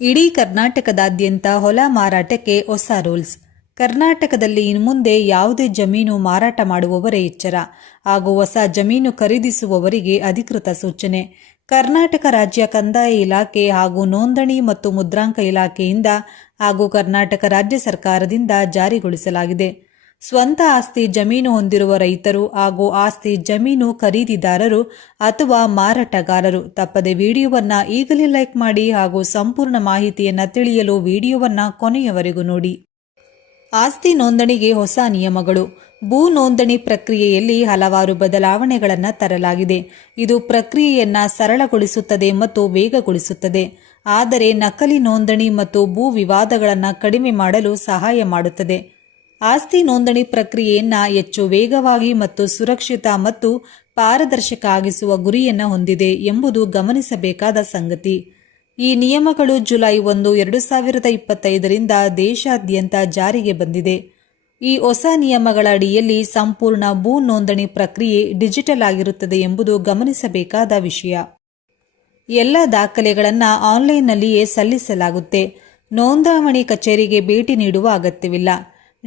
ಇಡೀ ಕರ್ನಾಟಕದಾದ್ಯಂತ ಹೊಲ ಮಾರಾಟಕ್ಕೆ ಹೊಸ ರೂಲ್ಸ್. ಕರ್ನಾಟಕದಲ್ಲಿ ಇನ್ನು ಮುಂದೆ ಯಾವುದೇ ಜಮೀನು ಮಾರಾಟ ಮಾಡುವವರೇ ಎಚ್ಚರ. ಹಾಗೂ ಹೊಸ ಜಮೀನು ಖರೀದಿಸುವವರಿಗೆ ಅಧಿಕೃತ ಸೂಚನೆ. ಕರ್ನಾಟಕ ರಾಜ್ಯ ಕಂದಾಯ ಇಲಾಖೆ ಹಾಗೂ ನೋಂದಣಿ ಮತ್ತು ಮುದ್ರಾಂಕ ಇಲಾಖೆಯಿಂದ ಹಾಗೂ ಕರ್ನಾಟಕ ರಾಜ್ಯ ಸರ್ಕಾರದಿಂದ ಜಾರಿಗೊಳಿಸಲಾಗಿದೆ. ಸ್ವಂತ ಆಸ್ತಿ ಜಮೀನು ಹೊಂದಿರುವ ರೈತರು ಹಾಗೂ ಆಸ್ತಿ ಜಮೀನು ಖರೀದಿದಾರರು ಅಥವಾ ಮಾರಾಟಗಾರರು. ತಪ್ಪದೆ ವಿಡಿಯೋವನ್ನ ಈಗಲೇ ಲೈಕ್ ಮಾಡಿ ಹಾಗೂ ಸಂಪೂರ್ಣ ಮಾಹಿತಿಯನ್ನ ತಿಳಿಯಲು ವಿಡಿಯೋವನ್ನ ಕೊನೆಯವರೆಗೂ ನೋಡಿ. ಆಸ್ತಿ ನೋಂದಣಿಗೆ ಹೊಸ ನಿಯಮಗಳು. ಭೂ ನೋಂದಣಿ ಪ್ರಕ್ರಿಯೆಯಲ್ಲಿ ಹಲವಾರು ಬದಲಾವಣೆಗಳನ್ನು ತರಲಾಗಿದೆ. ಇದು ಪ್ರಕ್ರಿಯೆಯನ್ನ ಸರಳಗೊಳಿಸುತ್ತದೆ ಮತ್ತು ವೇಗಗೊಳಿಸುತ್ತದೆ. ಆದರೆ ನಕಲಿ ನೋಂದಣಿ ಮತ್ತು ಭೂ ವಿವಾದಗಳನ್ನು ಕಡಿಮೆ ಮಾಡಲು ಸಹಾಯ ಮಾಡುತ್ತದೆ. ಆಸ್ತಿ ನೋಂದಣಿ ಪ್ರಕ್ರಿಯೆಯನ್ನು ಹೆಚ್ಚು ವೇಗವಾಗಿ ಮತ್ತು ಸುರಕ್ಷಿತ ಮತ್ತು ಪಾರದರ್ಶಕ ಆಗಿಸುವ ಗುರಿಯನ್ನ ಹೊಂದಿದೆ ಎಂಬುದು ಗಮನಿಸಬೇಕಾದ ಸಂಗತಿ. ಈ ನಿಯಮಗಳು ಜುಲೈ ಒಂದು, ಎರಡು ಸಾವಿರದ ಇಪ್ಪತ್ತೈದರಿಂದ ದೇಶಾದ್ಯಂತ ಜಾರಿಗೆ ಬಂದಿದೆ. ಈ ಹೊಸ ನಿಯಮಗಳ ಅಡಿಯಲ್ಲಿ ಸಂಪೂರ್ಣ ಭೂ ನೋಂದಣಿ ಪ್ರಕ್ರಿಯೆ ಡಿಜಿಟಲ್ ಆಗಿರುತ್ತದೆ ಎಂಬುದು ಗಮನಿಸಬೇಕಾದ ವಿಷಯ. ಎಲ್ಲ ದಾಖಲೆಗಳನ್ನು ಆನ್ಲೈನ್ನಲ್ಲಿಯೇ ಸಲ್ಲಿಸಲಾಗುತ್ತೆ. ನೋಂದಾವಣಿ ಕಚೇರಿಗೆ ಭೇಟಿ ನೀಡುವ ಅಗತ್ಯವಿಲ್ಲ.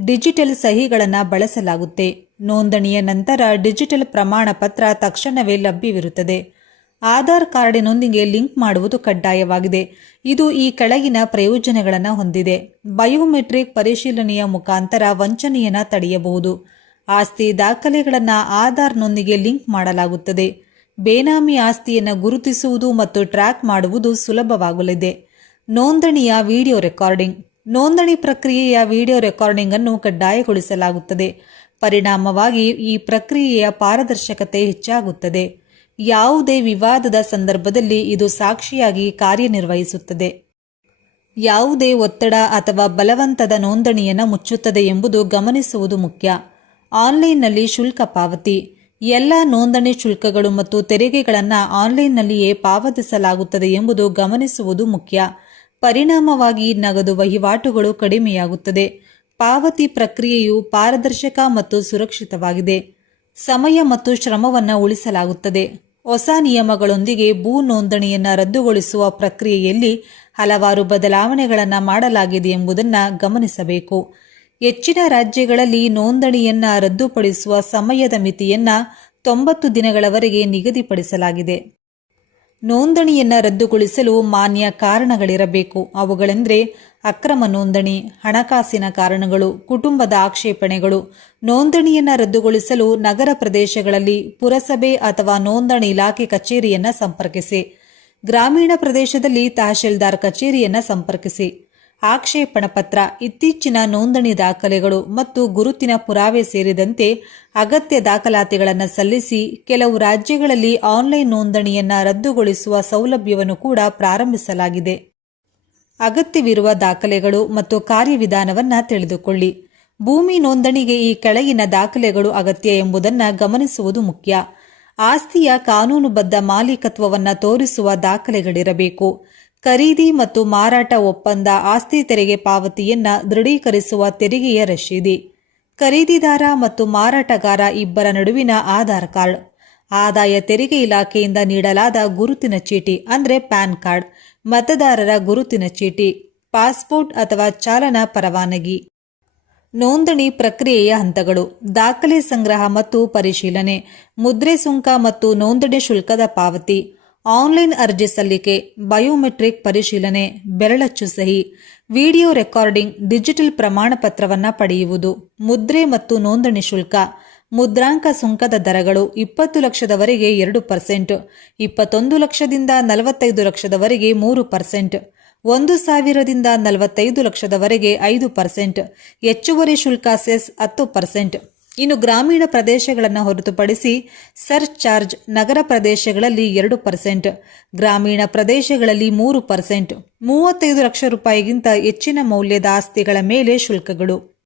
ಡಿಜಿಟಲ್ ಸಹಿಗಳನ್ನು ಬಳಸಲಾಗುತ್ತೆ. ನೋಂದಣಿಯ ನಂತರ ಡಿಜಿಟಲ್ ಪ್ರಮಾಣ ಪತ್ರ ತಕ್ಷಣವೇ ಲಭ್ಯವಿರುತ್ತದೆ. ಆಧಾರ್ ಕಾರ್ಡಿನೊಂದಿಗೆ ಲಿಂಕ್ ಮಾಡುವುದು ಕಡ್ಡಾಯವಾಗಿದೆ. ಇದು ಈ ಕೆಳಗಿನ ಪ್ರಯೋಜನಗಳನ್ನು ಹೊಂದಿದೆ. ಬಯೋಮೆಟ್ರಿಕ್ ಪರಿಶೀಲನೆಯ ಮುಖಾಂತರ ವಂಚನೆಯನ್ನು ತಡೆಯಬಹುದು. ಆಸ್ತಿ ದಾಖಲೆಗಳನ್ನು ಆಧಾರ್ನೊಂದಿಗೆ ಲಿಂಕ್ ಮಾಡಲಾಗುತ್ತದೆ. ಬೇನಾಮಿ ಆಸ್ತಿಯನ್ನು ಗುರುತಿಸುವುದು ಮತ್ತು ಟ್ರ್ಯಾಕ್ ಮಾಡುವುದು ಸುಲಭವಾಗಲಿದೆ. ನೋಂದಣಿಯ ವಿಡಿಯೋ ರೆಕಾರ್ಡಿಂಗ್. ನೋಂದಣಿ ಪ್ರಕ್ರಿಯೆಯ ವಿಡಿಯೋ ರೆಕಾರ್ಡಿಂಗ್ ಅನ್ನು ಕಡ್ಡಾಯಗೊಳಿಸಲಾಗುತ್ತದೆ. ಪರಿಣಾಮವಾಗಿ ಈ ಪ್ರಕ್ರಿಯೆಯ ಪಾರದರ್ಶಕತೆ ಹೆಚ್ಚಾಗುತ್ತದೆ. ಯಾವುದೇ ವಿವಾದದ ಸಂದರ್ಭದಲ್ಲಿ ಇದು ಸಾಕ್ಷಿಯಾಗಿ ಕಾರ್ಯನಿರ್ವಹಿಸುತ್ತದೆ. ಯಾವುದೇ ಒತ್ತಡ ಅಥವಾ ಬಲವಂತದ ನೋಂದಣಿಯನ್ನು ಮುಚ್ಚುತ್ತದೆ ಎಂಬುದು ಗಮನಿಸುವುದು ಮುಖ್ಯ. ಆನ್ಲೈನ್ನಲ್ಲಿ ಶುಲ್ಕ ಪಾವತಿ. ಎಲ್ಲ ನೋಂದಣಿ ಶುಲ್ಕಗಳು ಮತ್ತು ತೆರಿಗೆಗಳನ್ನು ಆನ್ಲೈನ್ನಲ್ಲಿಯೇ ಪಾವತಿಸಲಾಗುತ್ತದೆ ಎಂಬುದು ಗಮನಿಸುವುದು ಮುಖ್ಯ. ಪರಿಣಾಮವಾಗಿ ನಗದು ವಹಿವಾಟುಗಳು ಕಡಿಮೆಯಾಗುತ್ತದೆ. ಪಾವತಿ ಪ್ರಕ್ರಿಯೆಯು ಪಾರದರ್ಶಕ ಮತ್ತು ಸುರಕ್ಷಿತವಾಗಿದೆ. ಸಮಯ ಮತ್ತು ಶ್ರಮವನ್ನು ಉಳಿಸಲಾಗುತ್ತದೆ. ಹೊಸ ನಿಯಮಗಳೊಂದಿಗೆ ಭೂ ನೋಂದಣಿಯನ್ನು ರದ್ದುಗೊಳಿಸುವ ಪ್ರಕ್ರಿಯೆಯಲ್ಲಿ ಹಲವಾರು ಬದಲಾವಣೆಗಳನ್ನು ಮಾಡಲಾಗಿದೆ ಎಂಬುದನ್ನು ಗಮನಿಸಬೇಕು. ಹೆಚ್ಚಿನ ರಾಜ್ಯಗಳಲ್ಲಿ ನೋಂದಣಿಯನ್ನ ರದ್ದುಪಡಿಸುವ ಸಮಯದ ಮಿತಿಯನ್ನ ತೊಂಬತ್ತು ದಿನಗಳವರೆಗೆ ನಿಗದಿಪಡಿಸಲಾಗಿದೆ. ನೋಂದಣಿಯನ್ನ ರದ್ದುಗೊಳಿಸಲು ಮಾನ್ಯ ಕಾರಣಗಳಿರಬೇಕು. ಅವುಗಳೆಂದರೆ ಅಕ್ರಮ ನೋಂದಣಿ, ಹಣಕಾಸಿನ ಕಾರಣಗಳು, ಕುಟುಂಬದ ಆಕ್ಷೇಪಣೆಗಳು. ನೋಂದಣಿಯನ್ನು ರದ್ದುಗೊಳಿಸಲು ನಗರ ಪ್ರದೇಶಗಳಲ್ಲಿ ಪುರಸಭೆ ಅಥವಾ ನೋಂದಣಿ ಇಲಾಖೆ ಕಚೇರಿಯನ್ನು ಸಂಪರ್ಕಿಸಿ. ಗ್ರಾಮೀಣ ಪ್ರದೇಶದಲ್ಲಿ ತಹಶೀಲ್ದಾರ್ ಕಚೇರಿಯನ್ನು ಸಂಪರ್ಕಿಸಿ. ಆಕ್ಷೇಪಣ ಪತ್ರ, ಇತ್ತೀಚಿನ ನೋಂದಣಿ ದಾಖಲೆಗಳು ಮತ್ತು ಗುರುತಿನ ಪುರಾವೆ ಸೇರಿದಂತೆ ಅಗತ್ಯ ದಾಖಲಾತಿಗಳನ್ನು ಸಲ್ಲಿಸಿ ಕೆಲವು ರಾಜ್ಯಗಳಲ್ಲಿ ಆನ್ಲೈನ್ ನೋಂದಣಿಯನ್ನು ರದ್ದುಗೊಳಿಸುವ ಸೌಲಭ್ಯವನ್ನು ಕೂಡ ಪ್ರಾರಂಭಿಸಲಾಗಿದೆ. ಅಗತ್ಯವಿರುವ ದಾಖಲೆಗಳು ಮತ್ತು ಕಾರ್ಯವಿಧಾನವನ್ನು ತಿಳಿದುಕೊಳ್ಳಿ. ಭೂಮಿ ನೋಂದಣಿಗೆ ಈ ಕೆಳಗಿನ ದಾಖಲೆಗಳು ಅಗತ್ಯ ಎಂಬುದನ್ನು ಗಮನಿಸುವುದು ಮುಖ್ಯ. ಆಸ್ತಿಯ ಕಾನೂನುಬದ್ಧ ಮಾಲೀಕತ್ವವನ್ನು ತೋರಿಸುವ ದಾಖಲೆಗಳಿರಬೇಕು. ಖರೀದಿ ಮತ್ತು ಮಾರಾಟ ಒಪ್ಪಂದ ಆಸ್ತಿ ತೆರಿಗೆ ಪಾವತಿಯನ್ನು ದೃಢೀಕರಿಸುವ ತೆರಿಗೆಯ ರಶೀದಿ, ಖರೀದಿದಾರ ಮತ್ತು ಮಾರಾಟಗಾರ ಇಬ್ಬರ ನಡುವಿನ ಆಧಾರ್ ಕಾರ್ಡ್, ಆದಾಯ ತೆರಿಗೆ ಇಲಾಖೆಯಿಂದ ನೀಡಲಾದ ಗುರುತಿನ ಚೀಟಿ ಅಂದರೆ ಪ್ಯಾನ್ ಕಾರ್ಡ್, ಮತದಾರರ ಗುರುತಿನ ಚೀಟಿ, ಪಾಸ್ಪೋರ್ಟ್ ಅಥವಾ ಚಾಲನಾ ಪರವಾನಗಿ, ನೋಂದಣಿ ಪ್ರಕ್ರಿಯೆಯ ಹಂತಗಳು, ದಾಖಲೆ ಸಂಗ್ರಹ ಮತ್ತು ಪರಿಶೀಲನೆ, ಮುದ್ರೆ ಸುಂಕ ಮತ್ತು ನೋಂದಣಿ ಶುಲ್ಕದ ಪಾವತಿ ಆನ್ಲೈನ್ ಅರ್ಜಿ ಸಲ್ಲಿಕೆ, ಬಯೋಮೆಟ್ರಿಕ್ ಪರಿಶೀಲನೆ, ಬೆರಳಚ್ಚು ಸಹಿ, ವಿಡಿಯೋ ರೆಕಾರ್ಡಿಂಗ್, ಡಿಜಿಟಲ್ ಪ್ರಮಾಣ ಪತ್ರವನ್ನು ಪಡೆಯುವುದು, ಮುದ್ರೆ ಮತ್ತು ನೋಂದಣಿ ಶುಲ್ಕ, ಮುದ್ರಾಂಕ ಸುಂಕದ ದರಗಳು ಇಪ್ಪತ್ತು ಲಕ್ಷದವರೆಗೆ ಎರಡು ಪರ್ಸೆಂಟ್, ಇಪ್ಪತ್ತೊಂದು ಲಕ್ಷದಿಂದ ನಲವತ್ತೈದು ಲಕ್ಷದವರೆಗೆ ಮೂರು ಪರ್ಸೆಂಟ್, ಒಂದು ಸಾವಿರದಿಂದ ನಲವತ್ತೈದು ಲಕ್ಷದವರೆಗೆ ಐದು ಪರ್ಸೆಂಟ್, ಹೆಚ್ಚುವರಿ ಶುಲ್ಕ ಸೆಸ್ ಹತ್ತು ಪರ್ಸೆಂಟ್. ಇನ್ನು ಗ್ರಾಮೀಣ ಪ್ರದೇಶಗಳನ್ನು ಹೊರತುಪಡಿಸಿ ಸರ್ಚಾರ್ಜ್ ನಗರ ಪ್ರದೇಶಗಳಲ್ಲಿ ಎರಡು ಪರ್ಸೆಂಟ್, ಗ್ರಾಮೀಣ ಪ್ರದೇಶಗಳಲ್ಲಿ ಮೂರು ಪರ್ಸೆಂಟ್, ಮೂವತ್ತೈದು ಲಕ್ಷ ರೂಪಾಯಿಗಿಂತ ಹೆಚ್ಚಿನ ಮೌಲ್ಯದ ಆಸ್ತಿಗಳ ಮೇಲೆ ಶುಲ್ಕಗಳು.